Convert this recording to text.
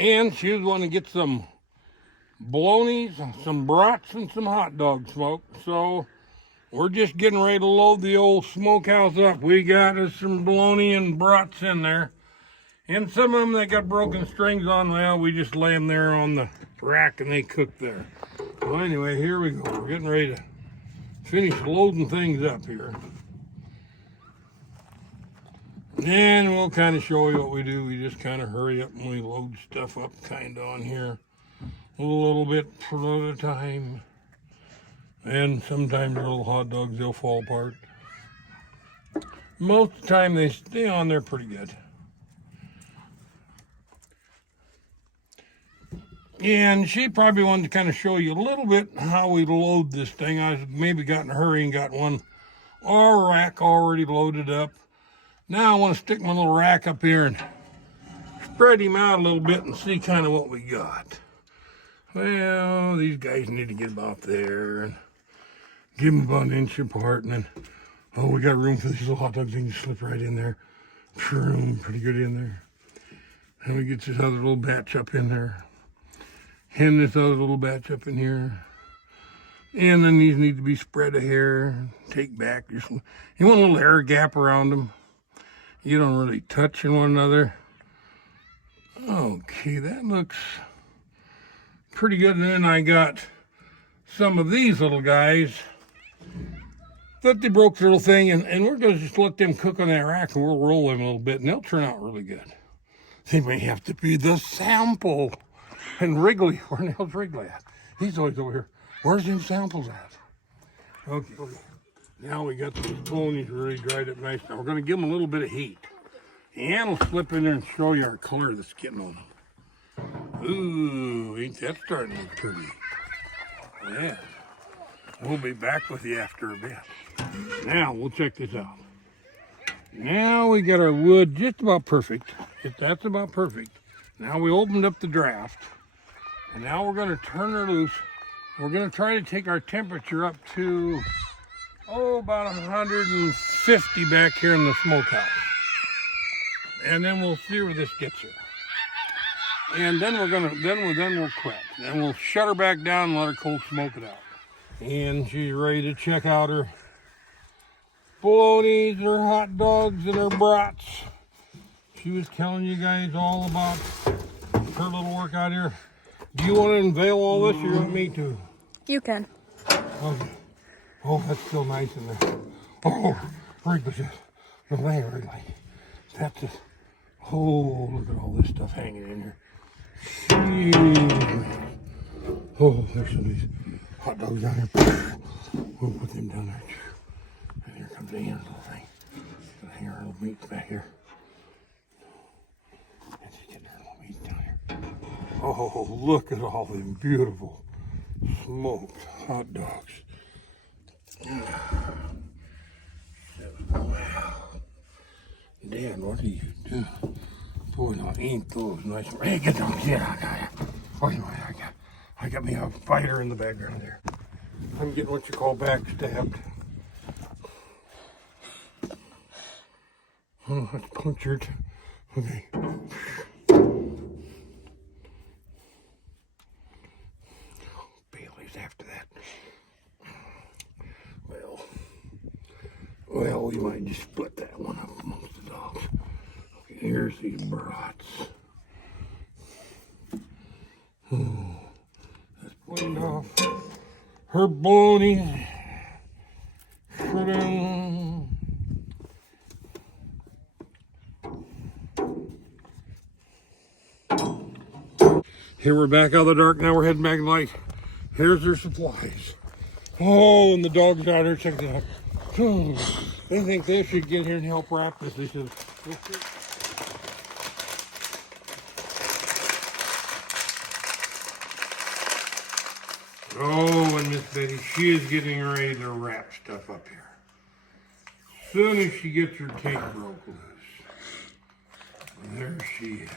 And she was wanting to get some Bolognas, some Brats, and some hot dog smoke. So we're just getting ready to load the old smokehouse up. We got us some bologna and brats in there. And some of them that got broken strings on, well, we just lay them there on the rack and they cook there. Well, anyway, here we go. We're getting ready to finish loading things up here. And we'll kind of show you what we do. We just kind of hurry up and we load stuff up kind of on here a little bit at a time. And sometimes the little hot dogs, they'll fall apart. Most of the time they stay on there pretty good. And she probably wanted to kind of show you a little bit how we load this thing. I maybe got in a hurry and got our rack already loaded up. Now I want to stick my little rack up here and spread him out a little bit and see kind of what we got. Well, these guys need to get about there and give them about an inch apart, and then, oh, we got room for these little hot dogs. They can slip right in there. Room pretty good in there. And we get this other little batch up in there. And this other little batch up in here. And then these need to be spread a hair. Take back. You want a little air gap around them. You don't really touch in one another. Okay, that looks pretty good. And then I got some of these little guys that they broke the little thing, and we're going to just let them cook on that rack, and we'll roll them a little bit, and they'll turn out really good. They may have to be the sample. And Wrigley, where the hell's Wrigley at? He's always over here. Where's them samples at? Okay, now we got these ponies really dried up nice. Now we're going to give them a little bit of heat. And we'll slip in there and show you our color that's getting on them. Ooh, ain't that starting to look pretty? Yeah. We'll be back with you after a bit. Now, we'll check this out. Now we got our wood just about perfect. That's about perfect. Now we opened up the draft. And now we're going to turn her loose. We're going to try to take our temperature up to, about 150 back here in the smokehouse. And then we'll see where this gets her. And then we'll quit. Then we'll shut her back down and let her cold smoke it out. And she's ready to check out her bolognas, her hot dogs, and her brats. She was telling you guys all about her little workout here. Do you want to unveil all this, or you want me to? You can. Okay. Oh, that's still nice in there. Oh, Wrigley says, no, that ain't Wrigley. That's just, oh, look at all this stuff hanging in here. Jeez. Oh, there's some of these hot dogs down here. We'll put them down there. And here comes the end of the thing. Gonna hang our little meats back here. And she's getting her little meats down here. Oh, look at all them beautiful smoked hot dogs. Wow. Dan, what are you doing? Boy, now ain't those nice. Hey, get them. Yeah, I got you. Wait, I got me a fighter in the background there. I'm getting what you call backstabbed. Oh, that's punctured. Okay. Bailey's after that. Well, we might just split that one up amongst the dogs. Okay, here's these brats. Oh, let's blend off her bologna. Here we're back out of the dark. Now we're heading back in the light. Here's their supplies. Oh, and the dogs out here. Check it out. Oh, they think they should get here and help wrap this. They said, oh, and Miss Betty, she is getting ready to wrap stuff up here. As soon as she gets her tape broke loose. There she is.